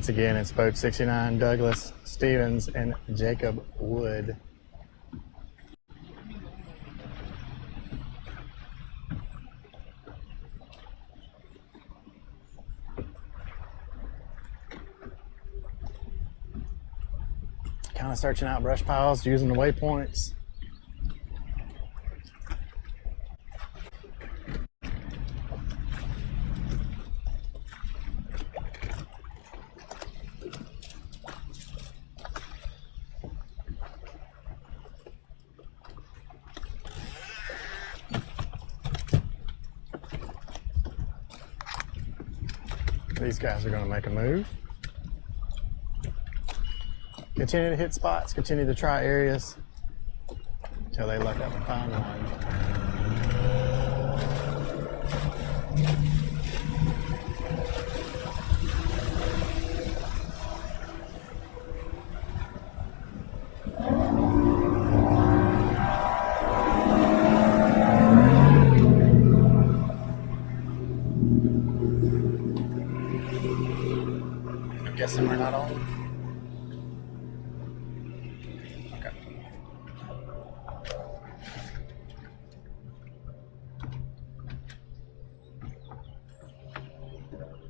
once again, it's boat 69, Douglas Stevens and Jacob Wood. Kind of searching out brush piles, using the waypoints. These guys are going to make a move. Continue to hit spots, continue to try areas until they luck up and find one. I'm guessing we're not on.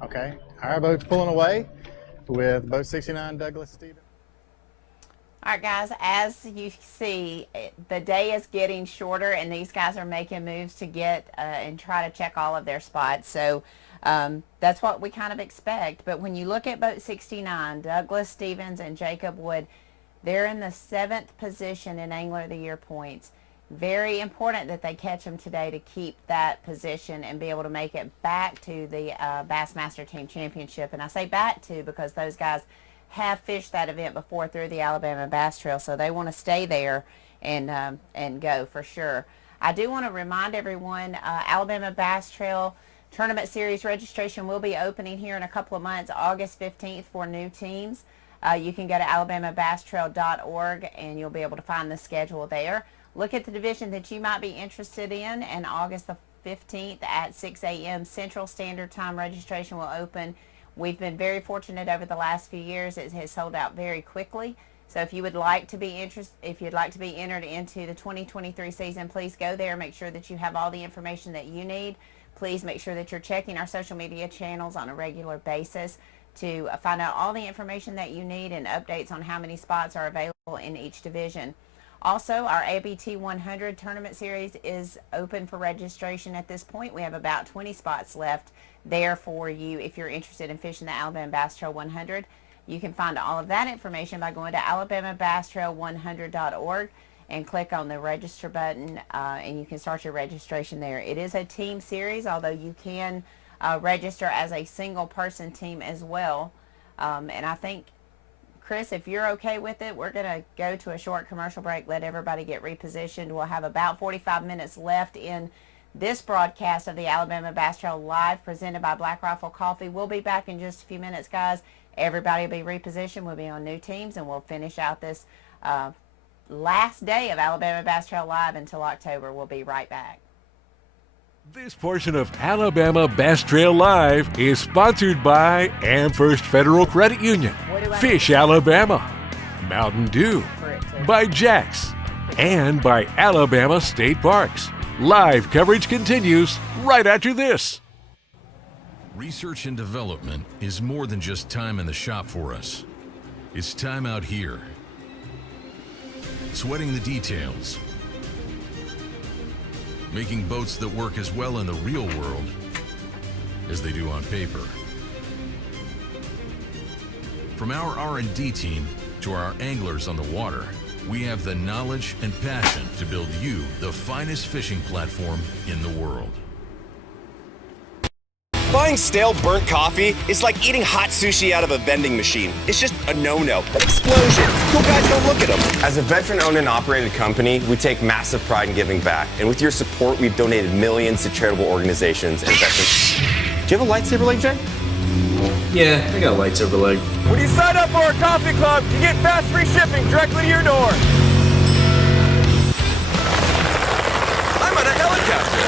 Okay, our boat's pulling away with boat 69, Douglas Stevens. All right, guys, as you see, the day is getting shorter, and these guys are making moves to get and try to check all of their spots. So that's what we kind of expect. But when you look at boat 69, Douglas Stevens and Jacob Wood, they're in the 7th position in Angler of the Year points. Very important that they catch them today to keep that position and be able to make it back to the Bassmaster Team Championship. And I say back to because those guys have fished that event before through the Alabama Bass Trail, so they want to stay there and go for sure. I do want to remind everyone, Alabama Bass Trail Tournament Series registration will be opening here in a couple of months, August 15th for new teams. You can go to alabamabasstrail.org and you'll be able to find the schedule there. Look at the division that you might be interested in, and August the 15th at 6 a.m. Central Standard Time registration will open. We've been very fortunate over the last few years. It has sold out very quickly. So if you would like to be entered into the 2023 season, please go there. Make sure that you have all the information that you need. Please make sure that you're checking our social media channels on a regular basis to find out all the information that you need and updates on how many spots are available in each division. Also, our ABT 100 tournament series is open for registration at this point. We have about 20 spots left there for you if you're interested in fishing the Alabama Bass Trail 100. You can find all of that information by going to alabamabasstrail100.org and click on the register button, and you can start your registration there. It is a team series, although you can register as a single person team as well. And I think, Chris, if you're okay with it, we're going to go to a short commercial break, let everybody get repositioned. We'll have about 45 minutes left in this broadcast of the Alabama Bass Trail Live presented by Black Rifle Coffee. We'll be back in just a few minutes, guys. Everybody will be repositioned. We'll be on new teams, and we'll finish out this last day of Alabama Bass Trail Live until October. We'll be right back. This portion of Alabama Bass Trail Live is sponsored by Amherst Federal Credit Union, Fish Alabama, Mountain Dew, by Jax, and by Alabama State Parks. Live coverage continues right after this. Research and development is more than just time in the shop for us. It's time out here, sweating the details, making boats that work as well in the real world as they do on paper. From our R&D team to our anglers on the water, we have the knowledge and passion to build you the finest fishing platform in the world. Buying stale, burnt coffee is like eating hot sushi out of a vending machine. It's just a no-no. Explosion. Cool guys don't look at them. As a veteran-owned and operated company, we take massive pride in giving back. And with your support, we've donated millions to charitable organizations and veterans. Do you have a lightsaber leg, Jay? Yeah, I got a lightsaber leg. When you sign up for our coffee club, you get fast free shipping directly to your door. I'm on a helicopter.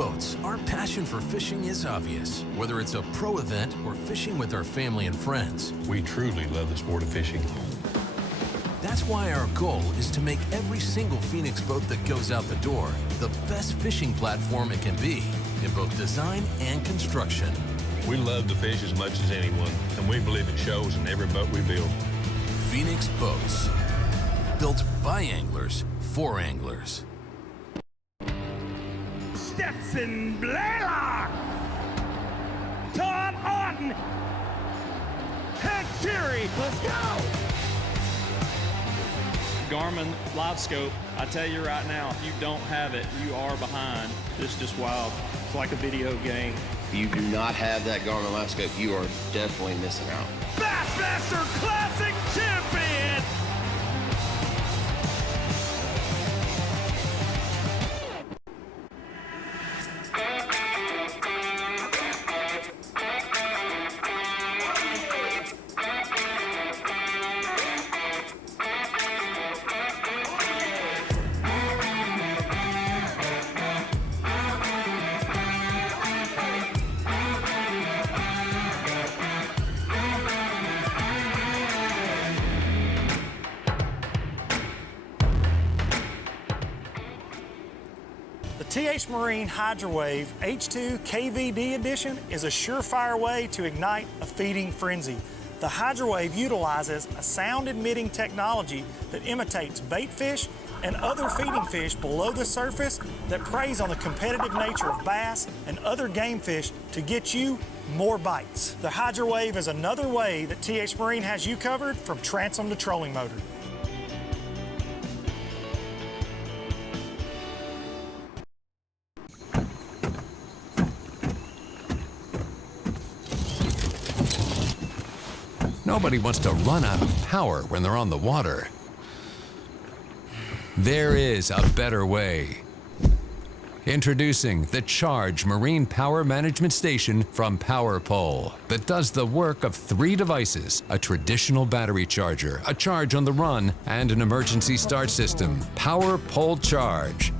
Boats, our passion for fishing is obvious. Whether it's a pro event or fishing with our family and friends, we truly love the sport of fishing. That's why our goal is to make every single Phoenix boat that goes out the door the best fishing platform it can be in both design and construction. We love to fish as much as anyone, and we believe it shows in every boat we build. Phoenix Boats, built by anglers for anglers. Stetson Blaylock, Todd Auden, Hank Terry, let's go! Garmin Live Scope, I tell you right now, if you don't have it, you are behind. It's just wild. It's like a video game. If you do not have that Garmin Live Scope, you are definitely missing out. Bassmaster Classic Champion! TH Marine Hydrowave H2 KVD Edition is a surefire way to ignite a feeding frenzy. The Hydrowave utilizes a sound-emitting technology that imitates bait fish and other feeding fish below the surface that preys on the competitive nature of bass and other game fish to get you more bites. The Hydrowave is another way that TH Marine has you covered from transom to trolling motor. Nobody wants to run out of power when they're on the water. There is a better way. Introducing the Charge Marine Power Management Station from PowerPole that does the work of 3 devices: a traditional battery charger, a charge on the run, and an emergency start system. PowerPole Charge.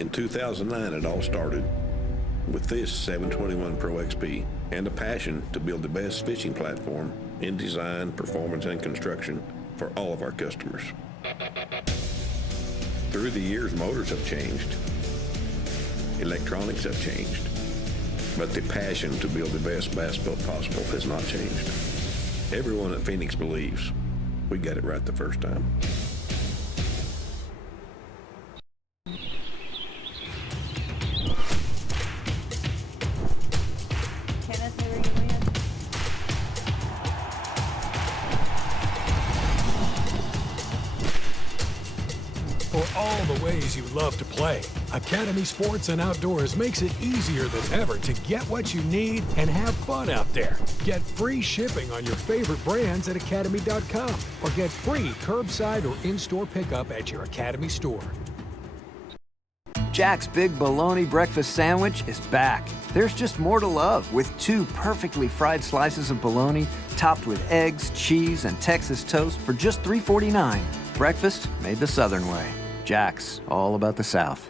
In 2009, it all started with this 721 Pro XP and a passion to build the best fishing platform in design, performance, and construction for all of our customers. Through the years, motors have changed, electronics have changed, but the passion to build the best bass boat possible has not changed. Everyone at Phoenix believes we got it right the first time. For all the ways you love to play, Academy Sports and Outdoors makes it easier than ever to get what you need and have fun out there. Get free shipping on your favorite brands at Academy.com or get free curbside or in-store pickup at your Academy store. Jack's Big Bologna Breakfast Sandwich is back. There's just more to love with 2 perfectly fried slices of bologna topped with eggs, cheese, and Texas toast for just $3.49. Breakfast made the Southern way. Jack's, all about the South.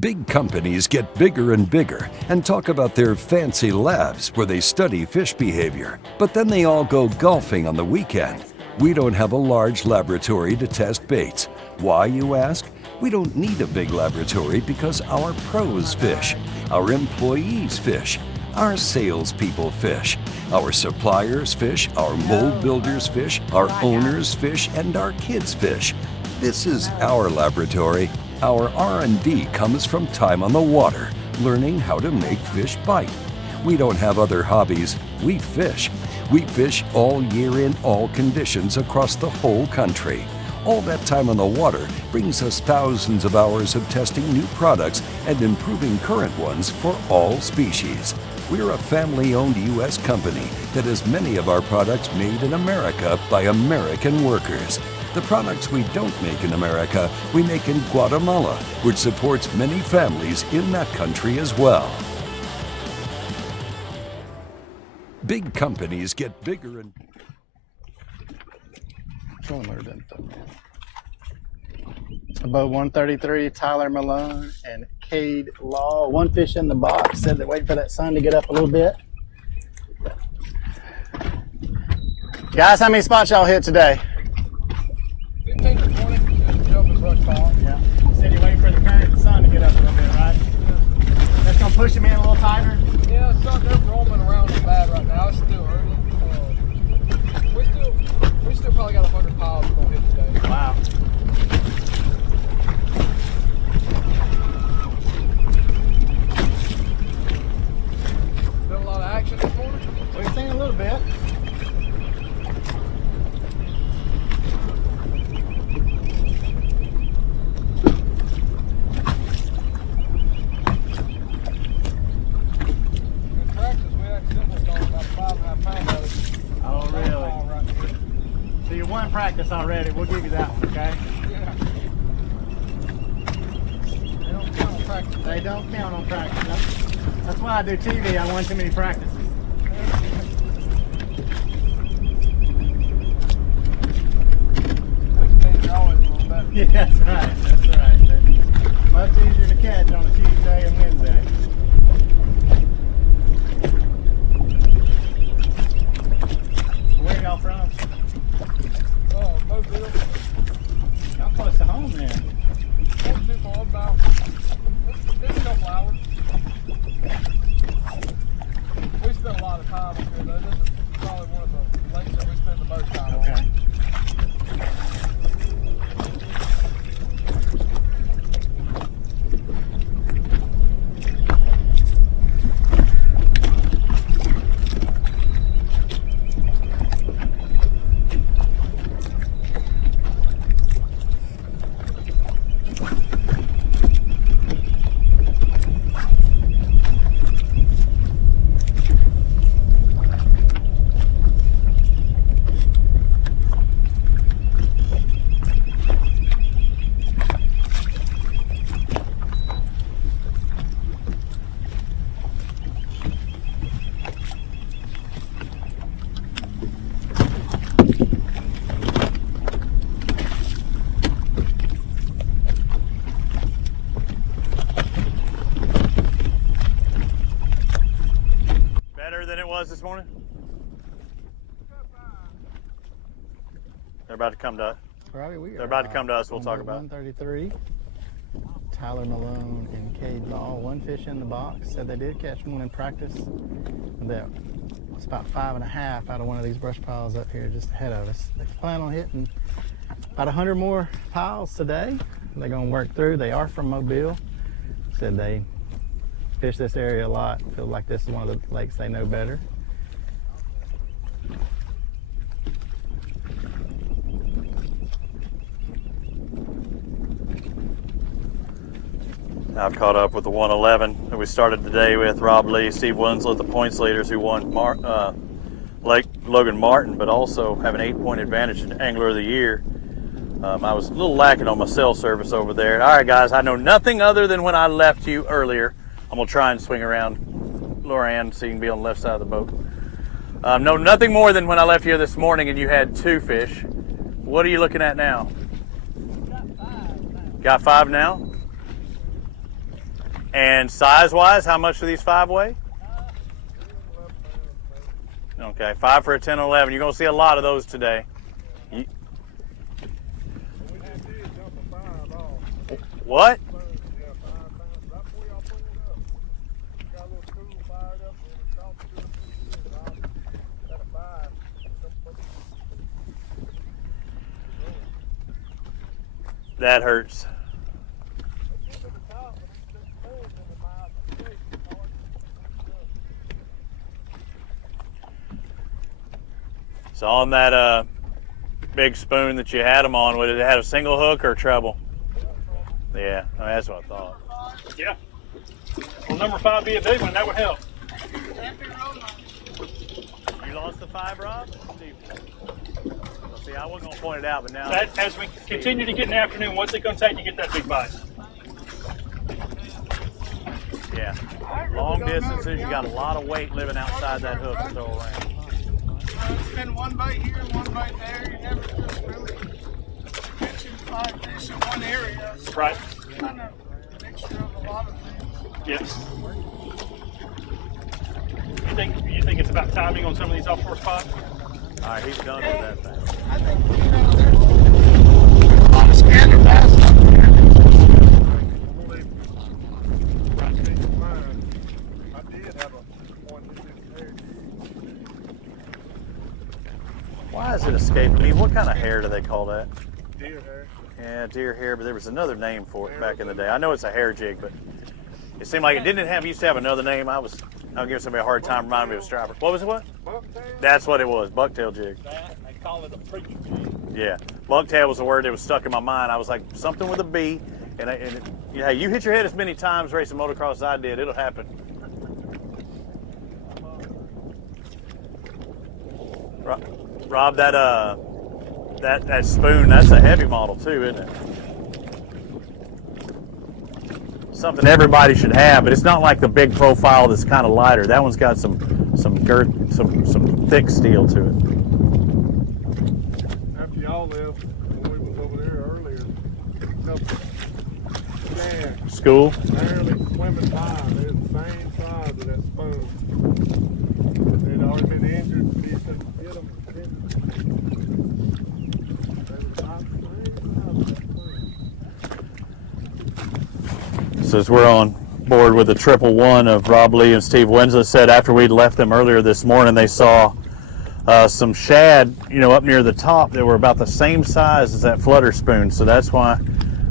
Big companies get bigger and bigger and talk about their fancy labs where they study fish behavior. But then they all go golfing on the weekend. We don't have a large laboratory to test baits. Why, you ask? We don't need a big laboratory because our pros fish, our employees fish, our salespeople fish, our suppliers fish, our mold builders fish, our owners fish, and our kids fish. This is our laboratory. Our R&D comes from time on the water, learning how to make fish bite. We don't have other hobbies. We fish. We fish all year in all conditions across the whole country. All that time on the water brings us thousands of hours of testing new products and improving current ones for all species. We're a family-owned U.S. company that has many of our products made in America by American workers. The products we don't make in America, we make in Guatemala, which supports many families in that country as well. Big companies get bigger and... Above 133, Tyler Malone and Cade Law. One fish in the box. Said they're waiting for that sun to get up a little bit. Guys, how many spots y'all hit today? 15 to 20. Jumping brush pile. Yeah. Said you're waiting for the current sun to get up a little bit, right? Yeah. That's gonna push them in a little tighter. Yeah, they're roaming around so bad right now. It's still early. We still probably got 100 piles we're gonna hit today. Wow. Been a lot of action this morning. We've seen a little bit. Practice already. We'll give you that one, okay? Yeah. They don't count on practice. They don't count on practice. That's why I do TV. I want too many practices. Yeah, that's right. That's right. They're much easier to catch on a Tuesday and Wednesday. Where y'all from? How close to home then? Not too far, about just a couple hours. We spend a lot of time up here though. This is probably one of the lakes that we spend the most time on. Okay. This morning? They're about to come to us. They're about to come to us. We'll talk about it. 133. Tyler Malone and Cade Law. One fish in the box. Said they did catch one in practice. That was about 5.5 out of one of these brush piles up here just ahead of us. They plan on hitting about 100 more piles today. They're going to work through. They are from Mobile. Said they fish this area a lot. Feel like this is one of the lakes they know better. I've caught up with the 111 that we started the day with. Rob Lee, Steve Winslow, the points leaders who won Lake Logan Martin, but also have an 8-point advantage in Angler of the Year. I was a little lacking on my cell service over there. All right, guys, I know nothing other than when I left you earlier. I'm going to try and swing around Loran so you can be on the left side of the boat. No, nothing more than when I left here this morning and you had 2 fish. What are you looking at now? Got 5 now? And size-wise, how much do these 5 weigh? Okay, 5 for a 10 or 11. You're going to see a lot of those today. What? That hurts. So on that big spoon that you had them on, would it have a single hook or treble? Yeah, I mean, that's what I thought. Yeah. Will number 5 be a big one? That would help. You lost the 5, Rob? Steve. See, I wasn't going to point it out, but now... As we continue to get in the afternoon, what's it going to take to get that big bite? Yeah. Long distances, you got a lot of weight living outside that hook to throw around. It's been one bite here and one bite there. You never just really catching like this in one area. Right. Kind of mixture of a lot of things. Yes. You think it's about timing on some of these offshore spots? All right, he's done with that thing. I think, there's a lot of scander bass up there. I did have one there. Why is it escaping me? What kind of hair do they call that? Deer hair. Yeah, deer hair, but there was another name for it back in the day. I know it's a hair jig, but it seemed like it used to have another name. I'll give somebody a hard time reminding me of a striper. What was it, what? Bucktail? That's what it was, bucktail jig. That, they call it a preacher jig. Yeah, bucktail was the word that was stuck in my mind. I was like, something with a B, and hey, you hit your head as many times racing motocross as I did, it'll happen. Rob, that spoon, that's a heavy model too, isn't it? Something everybody should have, but it's not like the big profile that's kind of lighter. That one's got some girth, some thick steel to it. After y'all left, when we was over there earlier, School? barely swimming by. They're the same size of that spoon. They'd already been injured, but he couldn't get them. Says we're on board with the 111 of Rob Lee and Steve Winslow. Said after we'd left them earlier this morning, they saw some shad, up near the top that were about the same size as that flutter spoon. So that's why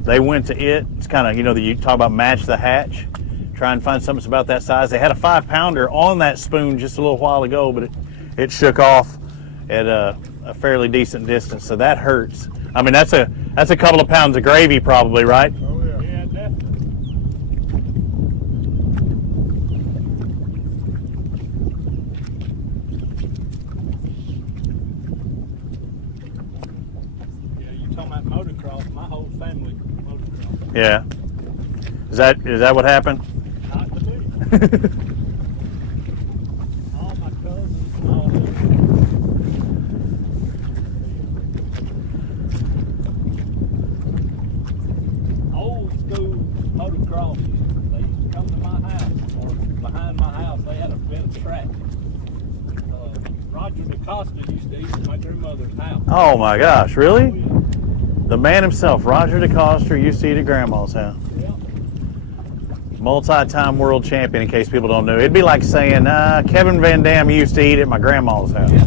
they went to it. It's kind of, you talk about match the hatch, try and find something about that size. They had a 5-pounder on that spoon just a little while ago, but it shook off at a fairly decent distance. So that hurts. I mean, that's a couple of pounds of gravy probably, right? Oh, yeah. Yeah, definitely. Yeah, you talking about motocross, my whole family motocross. Yeah. Is that what happened? Not to me. All my cousins, all them. Old school motocross. They used to come to my house, or behind my house, they had a bent track. Roger DeCosta used to eat at my grandmother's house. Oh my gosh, really? Oh, yeah. The man himself, Roger DeCosta, used to eat at Grandma's house. Yeah. Multi-time world champion, in case people don't know. It'd be like saying Kevin Van Dam used to eat at my grandma's house. Yeah.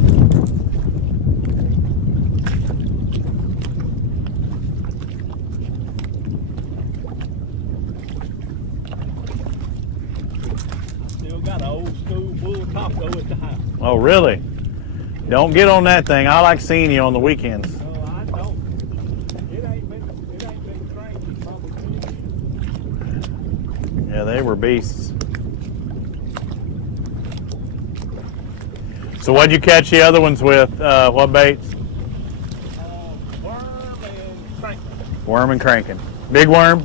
Still got an old school bull taco at the house. Oh, really? Don't get on that thing. I like seeing you on the weekends. No, I don't. It ain't been cranky probably 10 years. Yeah, they were beasts. So what'd you catch the other ones with? What baits? Worm and cranking. Worm and cranking. Big worm?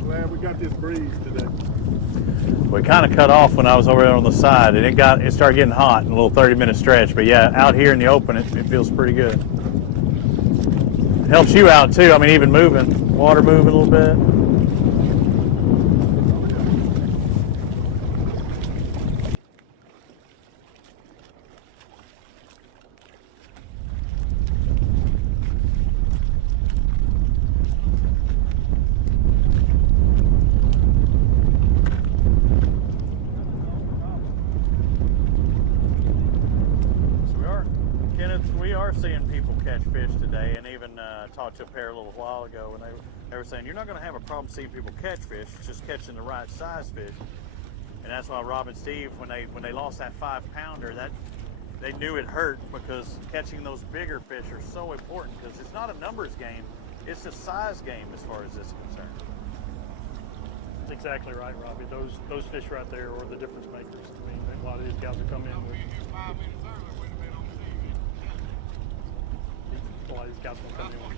Glad we got this breeze today. We kind of cut off when I was over there on the side, and it started getting hot in a little 30-minute stretch. But yeah, out here in the open, it feels pretty good. Helps you out too. I mean, even moving, water moving a little bit. We are seeing people catch fish today, and even talked to a pair a little while ago, and they were saying you're not going to have a problem seeing people catch fish. It's just catching the right size fish, and that's why Rob and Steve, when they lost that 5-pounder, that they knew it hurt, because catching those bigger fish are so important, because it's not a numbers game. it's a size game as far as this is concerned. That's exactly right, Robbie. Those fish right there are the difference makers. I mean, a lot of these guys are coming in with. A lot of these guys will come in with.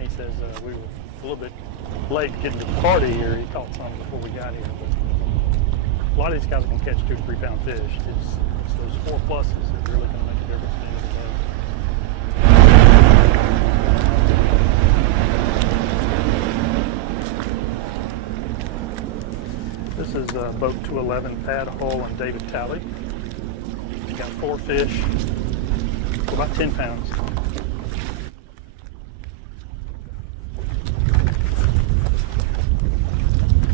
He says we were a little bit late getting to the party here. He caught some before we got here. But a lot of these guys are going to catch 2 to 3 pound fish. It's those 4 pluses that really going to make a difference at the end of the day. This is boat 211, Thad Hull and David Talley. We got 4 fish, about 10 pounds.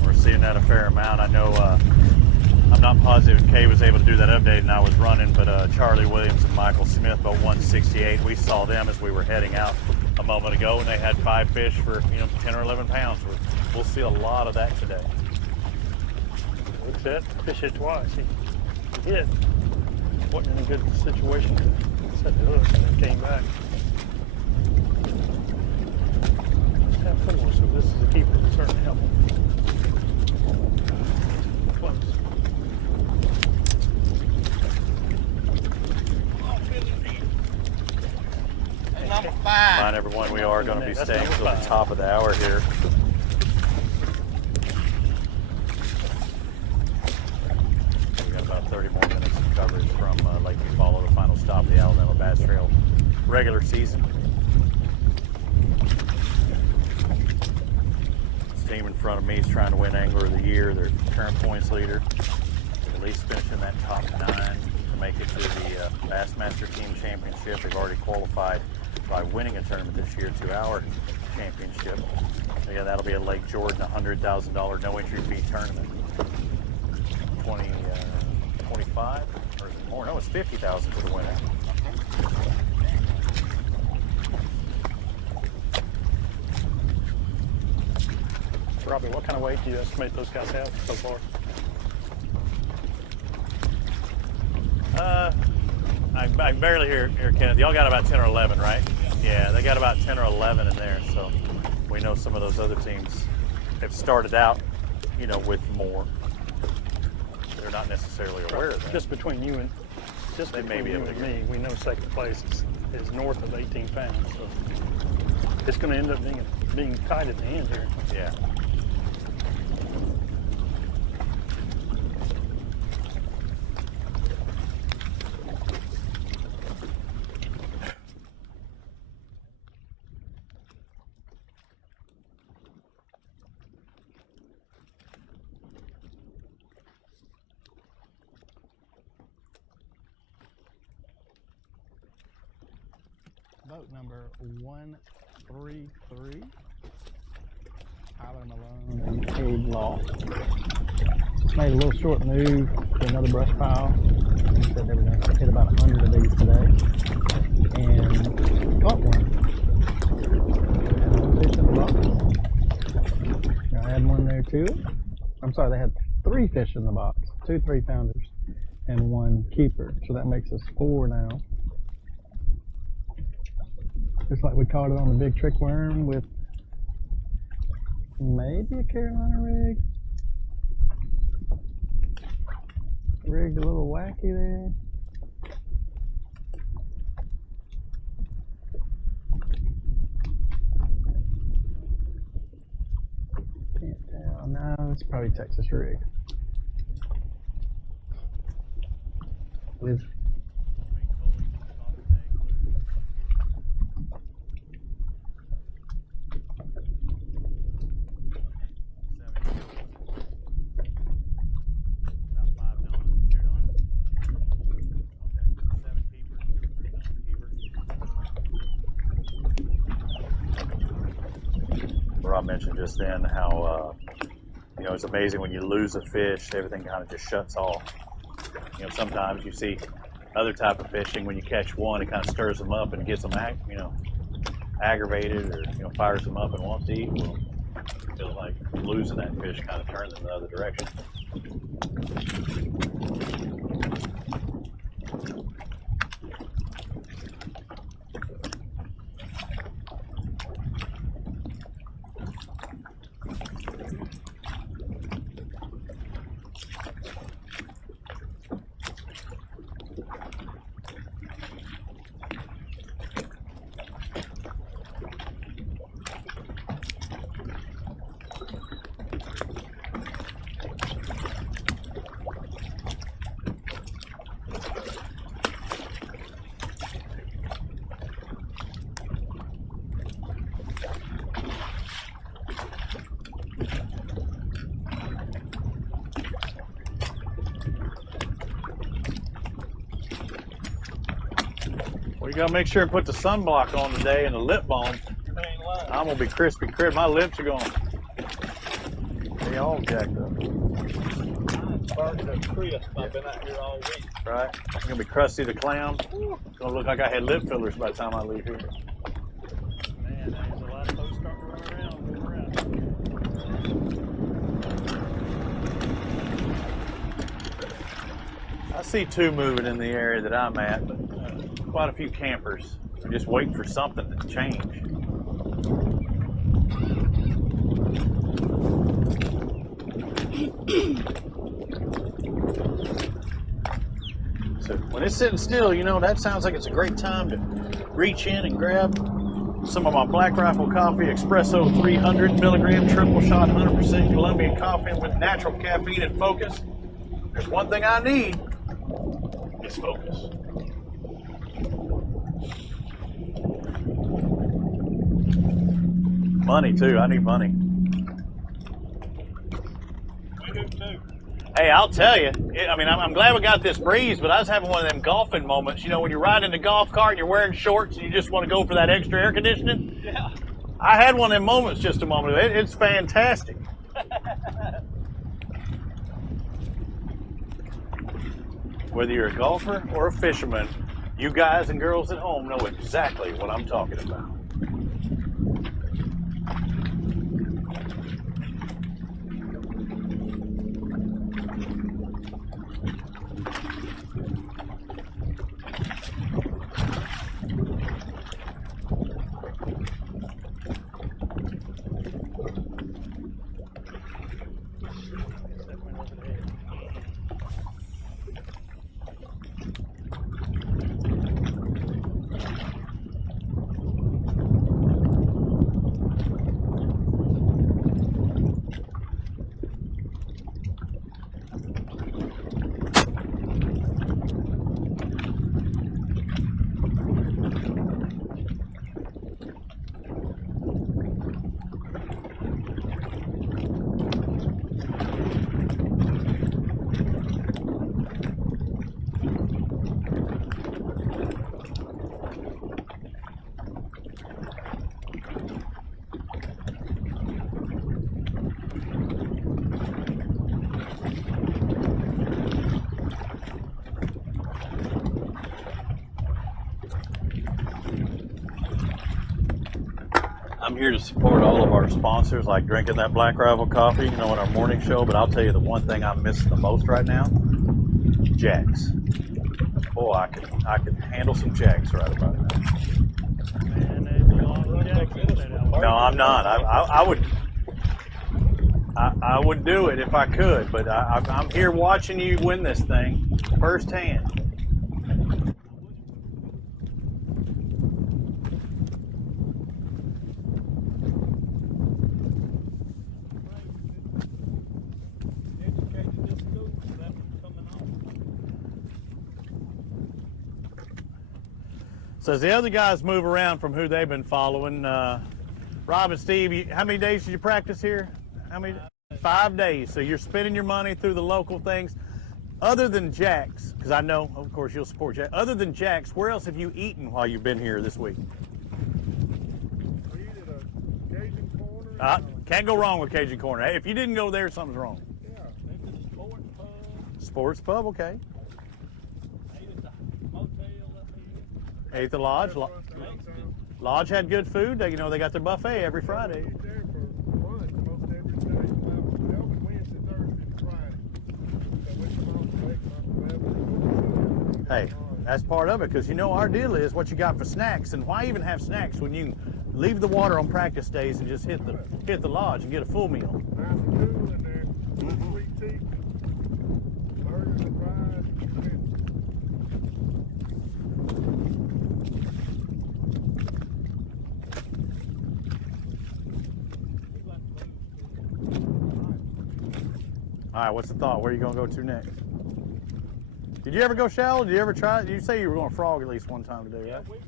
We're seeing that a fair amount. I know I'm not positive Kay was able to do that update and I was running, but Charlie Williams and Michael Smith, boat 168, we saw them as we were heading out a moment ago, and they had 5 fish for 10 or 11 pounds. We'll see a lot of that today. Look at that, fish hit twice. He hit. Wasn't in a good situation to set the hook and then came back. Just have 4, so this is a keeper. It certainly helps. Close. Number 5. Remind everyone we are going to be staying till the top of the hour here. We got about 30 more minutes of coverage from Lake Eufaula, the final stop of the Alabama Bass Trail regular season. This team in front of me is trying to win Angler of the Year. Their current points leader, at least finishing that top 9 to make it to the Bassmaster Team Championship. They've already qualified by winning a tournament this year to our championship. Yeah, that'll be at Lake Jordan, $100,000 no entry fee tournament. 25 or is it more? No, it's 50,000 to the winner. Robbie, what kind of weight do you estimate those guys have so far? I barely hear Kenneth. Y'all got about 10 or 11, right? Yeah, they got about 10 or 11 in there. So we know some of those other teams have started out, with more. They're not necessarily aware of that. Just between you and me, we know second place is north of 18 pounds. So it's going to end up being tight at the end here. Yeah. Boat number 133, Tyler Malone and Cade Law. Just made a little short move to another brush pile. He said they were going to hit about 100 of these today, and caught one. And one fish in the box. I had one there too. I'm sorry, they had 3 fish in the box, 2 3-pounders, and 1 keeper. So that makes us 4 now. Looks like we caught it on the big trick worm with maybe a Carolina rig. Rigged a little wacky there. Can't tell. No, it's probably Texas rig. With Rob mentioned just then how it's amazing when you lose a fish, everything kind of just shuts off. Sometimes you see other type of fishing, when you catch one, it kind of stirs them up and gets them aggravated, or fires them up and wants to eat. Well, I feel like losing that fish kind of turns them the other direction. We gotta make sure and put the sunblock on today and the lip balm. I'm gonna be crispy crib. My lips are going. They all jacked up. Burning a crisp. I've been out here all week. Right? I'm gonna be crusty the clown. It's gonna look like I had lip fillers by the time I leave here. Man, there's a lot of folks starting to run around, move around. I see two moving in the area that I'm at, but quite a few campers are just waiting for something to change. So when it's sitting still, you know, that sounds like it's a great time to reach in and grab some of my Black Rifle Coffee Espresso 300 milligram triple shot 100% Colombian coffee with natural caffeine and focus. There's one thing I need, it's focus. Money too, I need money. We do too. Hey, I'll tell you, I mean, I'm glad we got this breeze, but I was having one of them golfing moments, you know, when you're riding in the golf cart and you're wearing shorts and you just want to go for that extra air conditioning. Yeah. I had one of them moments just a moment ago. It's fantastic. Whether you're a golfer or a fisherman, you guys and girls at home know exactly what I'm talking about. I'm here to support all of our sponsors, like drinking that Black Rifle coffee, you know, in our morning show. But I'll tell you the one thing I'm missing the most right now: Jacks. Boy, I could handle some Jacks right about now. Man, there's a lot of Jacks in there now. No, I'm not. I would do it if I could, but I'm here watching you win this thing firsthand. So as the other guys move around from who they've been following, Rob and Steve, how many days did you practice here? How many? 5 days. So you're spending your money through the local things. Other than Jack's, because I know, of course, you'll support Jack. Other than Jack's, where else have you eaten while you've been here this week? We eat at a Cajun Corner. Can't go wrong with Cajun Corner. Hey, if you didn't go there, something's wrong. Yeah, It's a sports pub. Sports Pub, okay. Ate at the motel up here. Ate the Lodge. Lodge had good food. You know, they got their buffet every Friday. We eat there for lunch most every day. We open Wednesday, Thursday, Friday. So we come off the lake about 11. Hey, that's part of it, because you know our deal is what you got for snacks, and why even have snacks when you can leave the water on practice days and just hit the lodge and get a full meal. Nice and cool in there. Sweet tea, burgers and fries. All right, what's the thought? Where are you going to go to next? Did you ever go shallow? Did you ever try it? You say you were going to frog at least one time today, right? We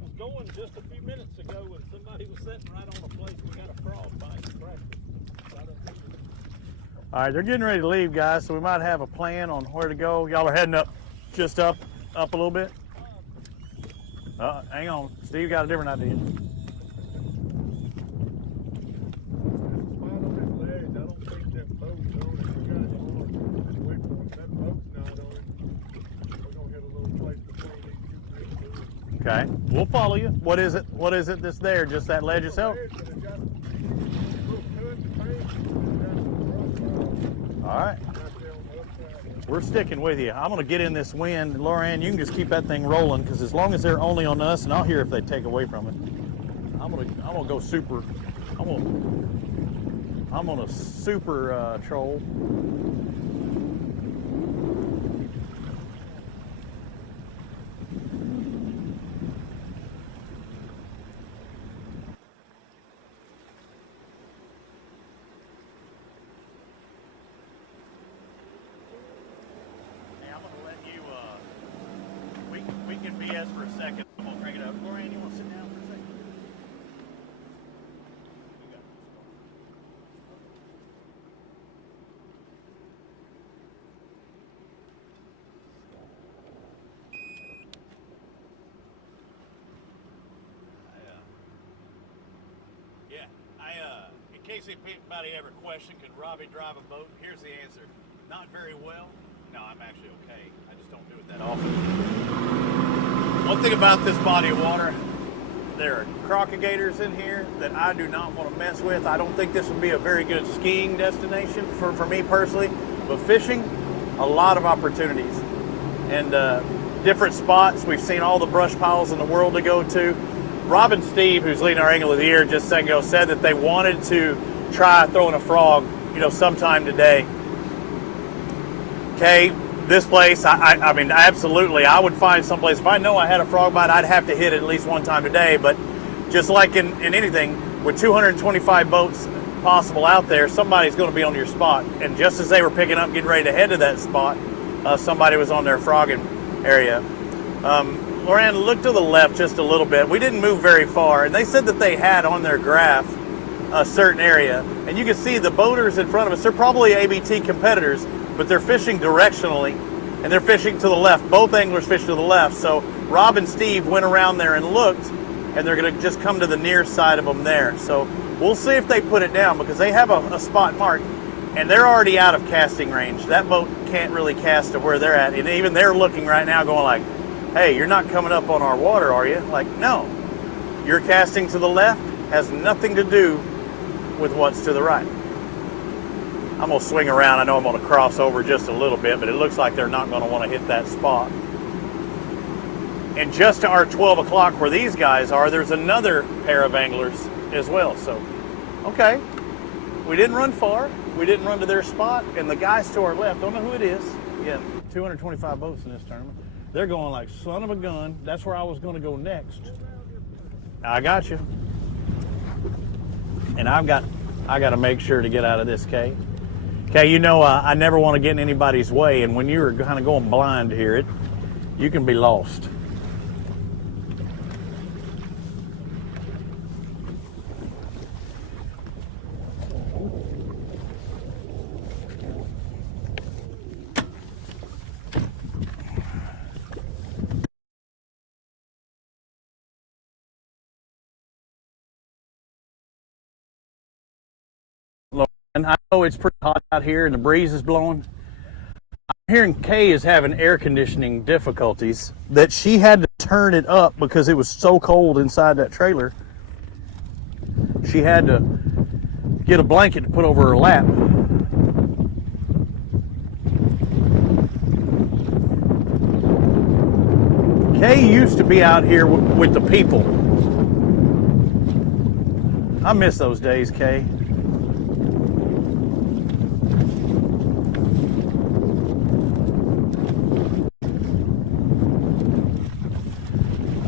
was going just a few minutes ago and somebody was sitting right on a place we got a frog bite to practice. All right, they're getting ready to leave, guys, so we might have a plan on where to go. Y'all are heading up, just up a little bit? Hang on. Steve got a different idea. Okay, we'll follow you. What is it? What is it that's there? Just that ledge itself? All right. We're sticking with you. I'm going to get in this wind. Lauren, you can just keep that thing rolling, because as long as they're only on us, and I'll hear if they take away from it. I'm gonna go super. I'm gonna super troll. We can BS for a second. I'm gonna crank it up. Lorianne, you want to sit down for a second? In case anybody ever questioned, could Robbie drive a boat? Here's the answer. Not very well. No, I'm actually okay. I just don't do it that often. One thing about this body of water, there are crocodiles in here that I do not want to mess with. I don't think this would be a very good skiing destination for me personally, but fishing, a lot of opportunities. And different spots. We've seen all the brush piles in the world to go to. Rob and Steve, who's leading our Angler of the Year just a second ago, said that they wanted to try throwing a frog, sometime today. Okay, this place, I mean, absolutely, I would find someplace. If I know I had a frog bite, I'd have to hit it at least one time today. But just like in anything, with 225 boats possible out there, somebody's going to be on your spot. And just as they were picking up, getting ready to head to that spot, somebody was on their frogging area. Loran, look to the left just a little bit. We didn't move very far, and they said that they had on their graph a certain area. And you can see the boaters in front of us, they're probably ABT competitors, but they're fishing directionally, and they're fishing to the left. Both anglers fish to the left. So Rob and Steve went around there and looked, and they're going to just come to the near side of them there. So we'll see if they put it down, because they have a spot marked, and they're already out of casting range. That boat can't really cast to where they're at. And even they're looking right now going like, hey, you're not coming up on our water, are you? Like, no. You're casting to the left, has nothing to do with what's to the right. I'm going to swing around. I know I'm going to cross over just a little bit, but it looks like they're not going to want to hit that spot. And just to our 12 o'clock where these guys are, there's another pair of anglers as well. So, okay. We didn't run far. We didn't run to their spot. And the guys to our left, don't know who it is. Again, 225 boats in this tournament. They're going like son of a gun. That's where I was going to go next. I got you. And I got to make sure to get out of this, Kay. Kay, I never want to get in anybody's way, and when you're kind of going blind here, you can be lost. And I know it's pretty hot out here and the breeze is blowing. I'm hearing Kay is having air conditioning difficulties, that she had to turn it up because it was so cold inside that trailer. She had to get a blanket to put over her lap. Kay used to be out here with the people. I miss those days, Kay.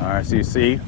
All right, so you see,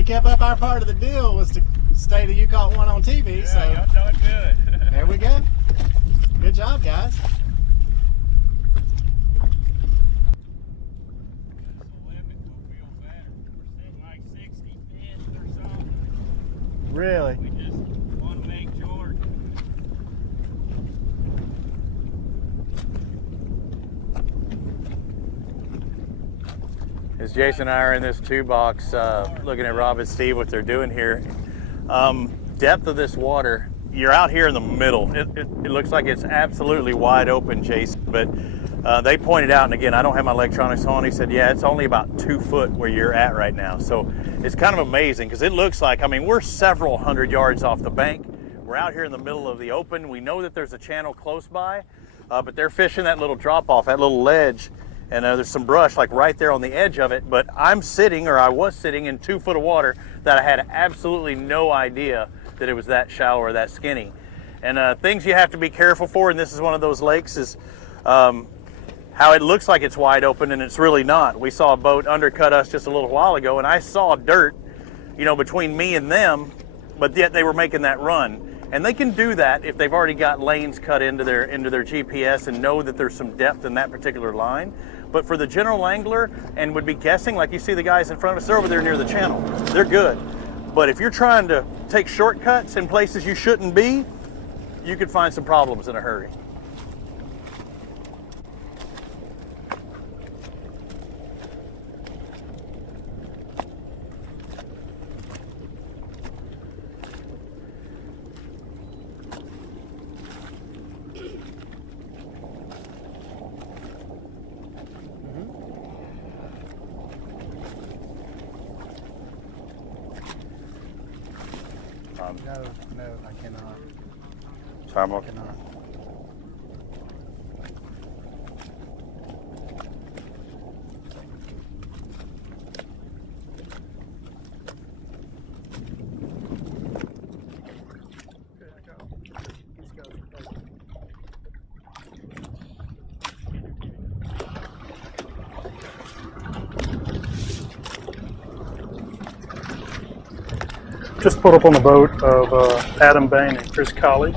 we kept up our part of the deal was to stay till you caught one on TV. So y'all doing good. there we go. Good job, guys. Really? We just want to make sure. As Jason and I are in this 2-box looking at Rob and Steve, what they're doing here, depth of this water, you're out here in the middle. It looks like it's absolutely wide open, Jason, but they pointed out, and again, I don't have my electronics on, he said, yeah, it's only about 2 foot where you're at right now. So it's kind of amazing because it looks like, I mean, we're several hundred yards off the bank. We're out here in the middle of the open. We know that there's a channel close by, but they're fishing that little drop off, that little ledge. And there's some brush like right there on the edge of it, but I'm sitting, or I was sitting in 2 foot of water that I had absolutely no idea that it was that shallow or that skinny. And things you have to be careful for, and this is one of those lakes, is how it looks like it's wide open and it's really not. We saw a boat undercut us just a little while ago, and I saw dirt, you know, between me and them, but yet they were making that run. And they can do that if they've already got lanes cut into their GPS and know that there's some depth in that particular line. But for the general angler, and would be guessing, like you see the guys in front of us, they're over there near the channel, they're good. But if you're trying to take shortcuts in places you shouldn't be, you could find some problems in a hurry. No, I cannot. Sorry, Mark. I cannot. Just put up on the boat of Adam Bain and Chris Colley.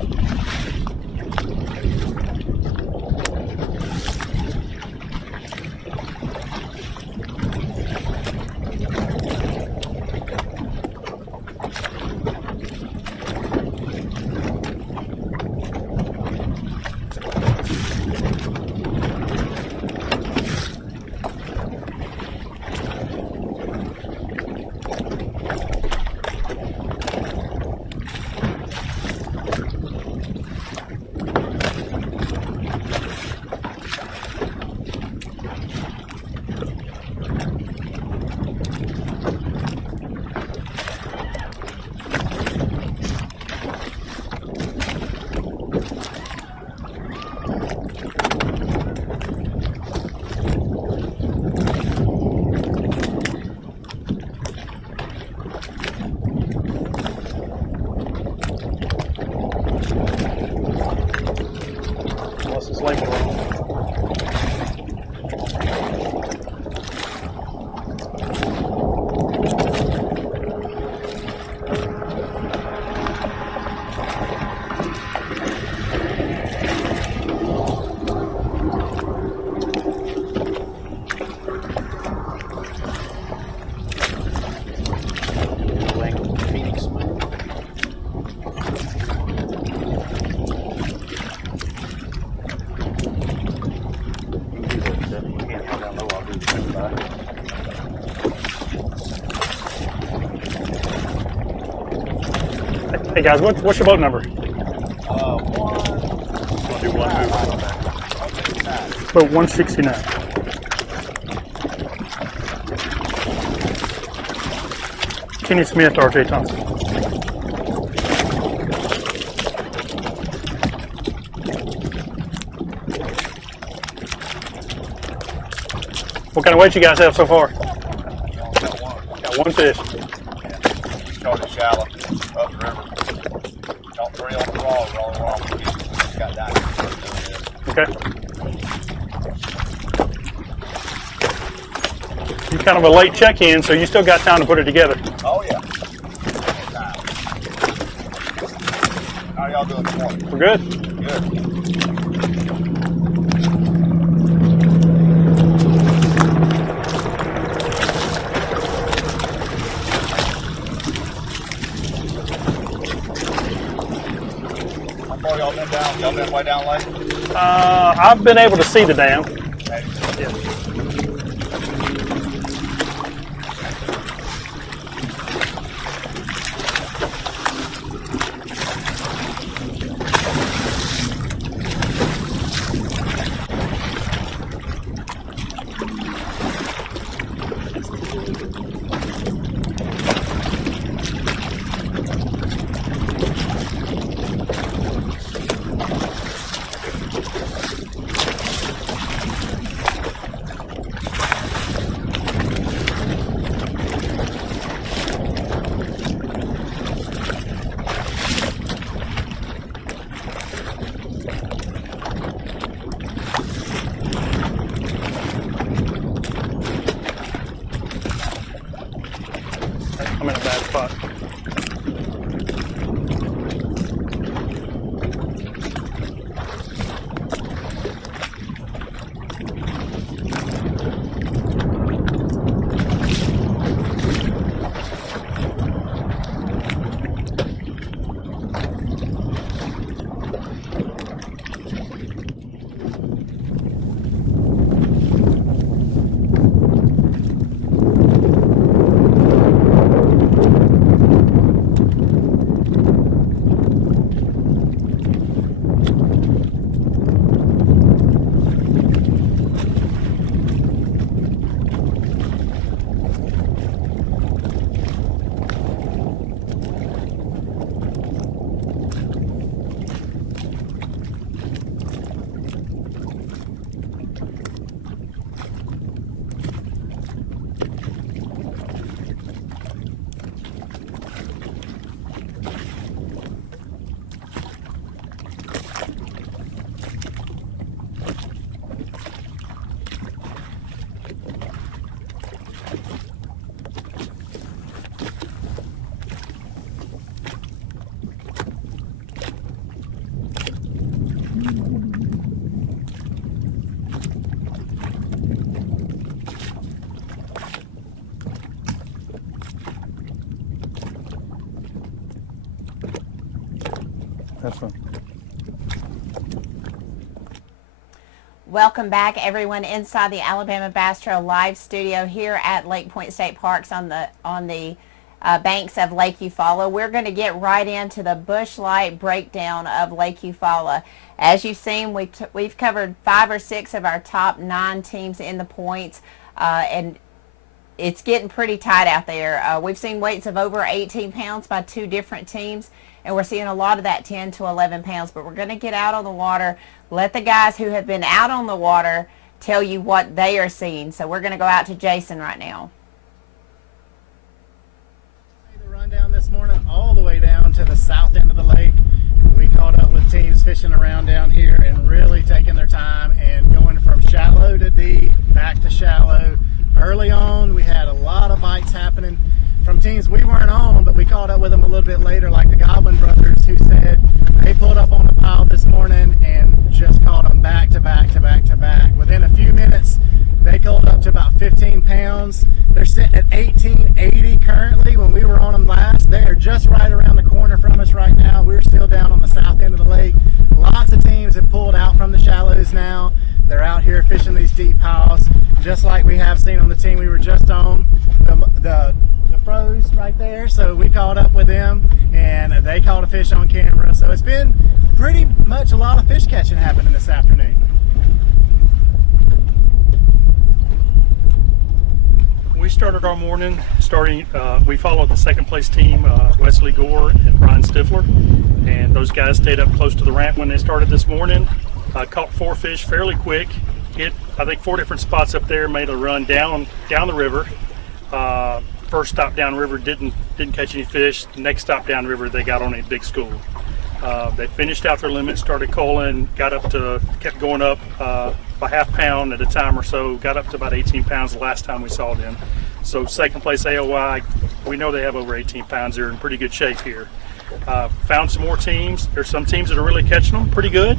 Hey guys, what's your boat number? Boat 169. Kenny Smith, RJ Thompson. What kind of weight you guys have so far? Got one fish. Started shallow, up the river. Got 3 on the wall, rolling off. Got that. Okay. You kind of a late check-in, so you still got time to put it together. Oh yeah. y'all doing this morning? We're good. Good. How far y'all been down? Y'all been way down lake? I've been able to see the dam. Yeah. I'm in a bad spot. That's fun. Welcome back, everyone, inside the Alabama Bass Trail live studio here at Lake Point State Parks on the banks of Lake Eufaula. We're going to get right into the bush light breakdown of Lake Eufaula. As you've seen, we've covered 5 or 6 of our top 9 teams in the points, and it's getting pretty tight out there. We've seen weights of over 18 pounds by 2 different teams, and we're seeing a lot of that 10 to 11 pounds. But we're going to get out on the water, let the guys who have been out on the water tell you what they are seeing. So we're going to go out to Jason right now. The rundown this morning all the way down to the south end of the lake. We caught up with teams fishing around down here and really taking their time and going from shallow to deep, back to shallow. Early on, we had a lot of bites happening from teams we weren't on, but we caught up with them a little bit later, like the Goblin brothers, who said they pulled up on a pile this morning and just caught them back to back to back to back. Within a few minutes, they caught up to about 15 pounds. They're sitting at 1880 currently. When we were on them last, they are just right around the corner from us right now. We're still down on the south end of the lake. Lots of teams have pulled out from the shallows now. They're out here fishing these deep piles, just like we have seen on the team we were just on. The froze right there, so we caught up with them and they caught a fish on camera. So it's been pretty much a lot of fish catching happening this afternoon. We started our morning we followed the second place team, Wesley Gore and Brian Stifler, and those guys stayed up close to the ramp when they started this morning. Caught 4 fish fairly quick. Hit, I think, 4 different spots up there, made a run down the river. First stop downriver didn't catch any fish. The next stop downriver, they got on a big school. They finished out their limit, started calling, kept going up by half pound at a time or so, got up to about 18 pounds the last time we saw them. So second place AOI, we know they have over 18 pounds. They're in pretty good shape here. Found some more teams. There's some teams that are really catching them pretty good,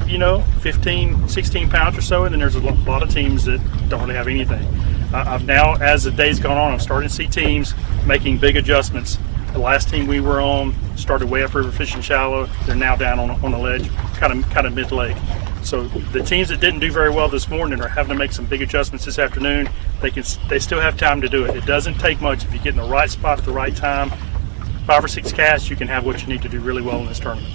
15, 16 pounds or so, and then there's a lot of teams that don't really have anything. I've now, as the day's gone on, I'm starting to see teams making big adjustments. The last team we were on started way upriver fishing shallow. They're now down on the ledge, kind of mid-lake. So the teams that didn't do very well this morning are having to make some big adjustments this afternoon. They still have time to do it. It doesn't take much. If you get in the right spot at the right time, 5 or 6 casts, you can have what you need to do really well in this tournament.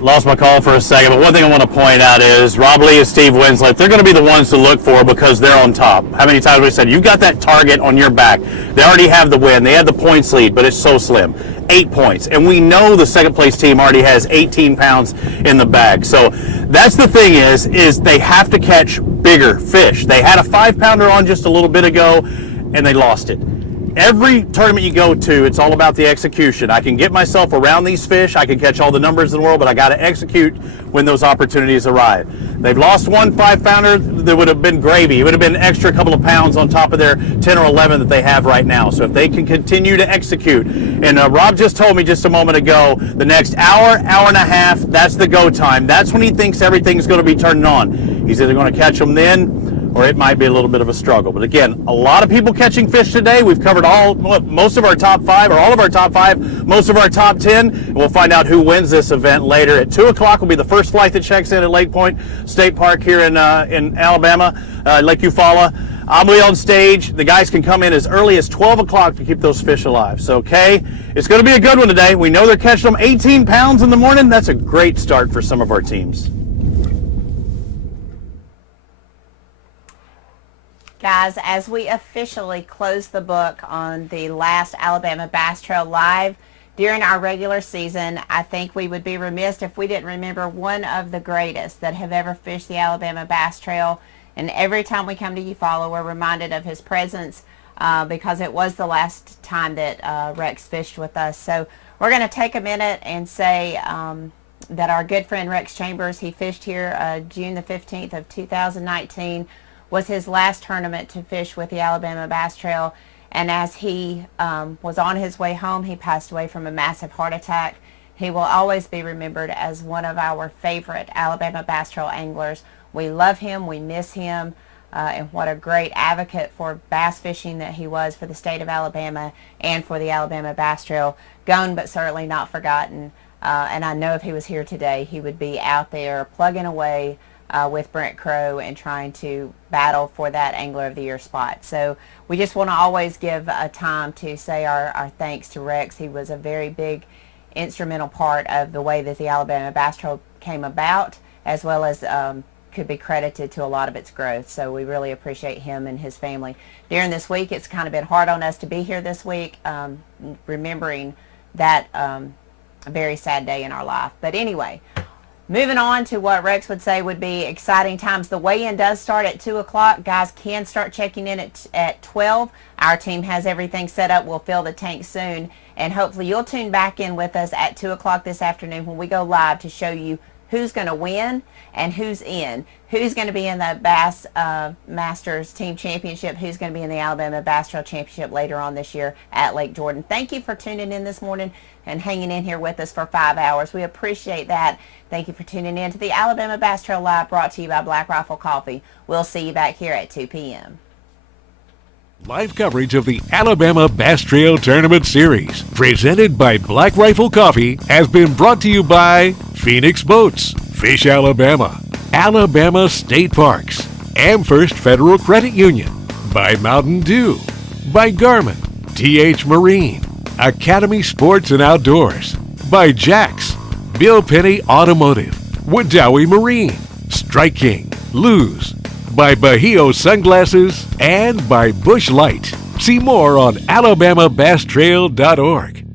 Lost my call for a second, but one thing I want to point out is Rob Lee and Steve Winslet, they're going to be the ones to look for because they're on top. How many times we said, you've got that target on your back. They already have the win. They had the points lead, but it's so slim. 8 points. And we know the second place team already has 18 pounds in the bag. So that's the thing is they have to catch bigger fish. They had a 5-pounder on just a little bit ago, and they lost it. Every tournament you go to, it's all about the execution. I can get myself around these fish, I can catch all the numbers in the world, but I got to execute when those opportunities arrive. They've lost one 5-pounder that would have been gravy. It would have been an extra couple of pounds on top of their 10 or 11 that they have right now. So if they can continue to execute, and Rob just told me just a moment ago, the next hour, hour and a half, that's the go time. That's when he thinks everything's going to be turning on. He's either going to catch them then, or it might be a little bit of a struggle. But again, a lot of people catching fish today. We've covered most of our top 5, or all of our top 5, most of our top 10. And we'll find out who wins this event later. At 2 o'clock will be the first flight that checks in at Lake Point State Park here in Alabama, Lake Eufaula. I'm Lee on stage. The guys can come in as early as 12 o'clock to keep those fish alive. So, okay, it's going to be a good one today. We know they're catching them 18 pounds in the morning. That's a great start for some of our teams. Guys, as we officially close the book on the last Alabama Bass Trail Live during our regular season, I think we would be remiss if we didn't remember one of the greatest that have ever fished the Alabama Bass Trail. And every time we come to Eufaula, we're reminded of his presence because it was the last time that Rex fished with us. So we're going to take a minute and say that our good friend Rex Chambers, he fished here June the 15th of 2019, was his last tournament to fish with the Alabama Bass Trail. And as he was on his way home, he passed away from a massive heart attack. He will always be remembered as one of our favorite Alabama Bass Trail anglers. We love him, we miss him, and what a great advocate for bass fishing that he was for the state of Alabama and for the Alabama Bass Trail. Gone but certainly not forgotten. And I know if he was here today, he would be out there plugging away with Brent Crow and trying to battle for that Angler of the Year spot. So we just want to always give a time to say our thanks to Rex. He was a very big instrumental part of the way that the Alabama Bass Trail came about, as well as could be credited to a lot of its growth. So we really appreciate him and his family. During this week, it's kind of been hard on us to be here this week, remembering that a very sad day in our life. But anyway, moving on to what Rex would say would be exciting times. The weigh-in does start at 2 o'clock. Guys can start checking in at 12. Our team has everything set up. We'll fill the tank soon. And hopefully you'll tune back in with us at 2 o'clock this afternoon when we go live to show you who's going to win and who's in. Who's going to be in the Bass Masters Team Championship, who's going to be in the Alabama Bass Trail Championship later on this year at Lake Jordan. Thank you for tuning in this morning and hanging in here with us for 5 hours. We appreciate that. Thank you for tuning in to the Alabama Bass Trail Live, brought to you by Black Rifle Coffee. We'll see you back here at 2 p.m. Live coverage of the Alabama Bass Trail Tournament Series, presented by Black Rifle Coffee, has been brought to you by Phoenix Boats, Fish Alabama, Alabama State Parks, Amherst Federal Credit Union, by Mountain Dew, by Garmin, TH Marine, Academy Sports and Outdoors, by Jax, Bill Penny Automotive, Wooddowie Marine, Strike King, Luz, by Bahio Sunglasses, and by Bush Light. See more on AlabamaBassTrail.org.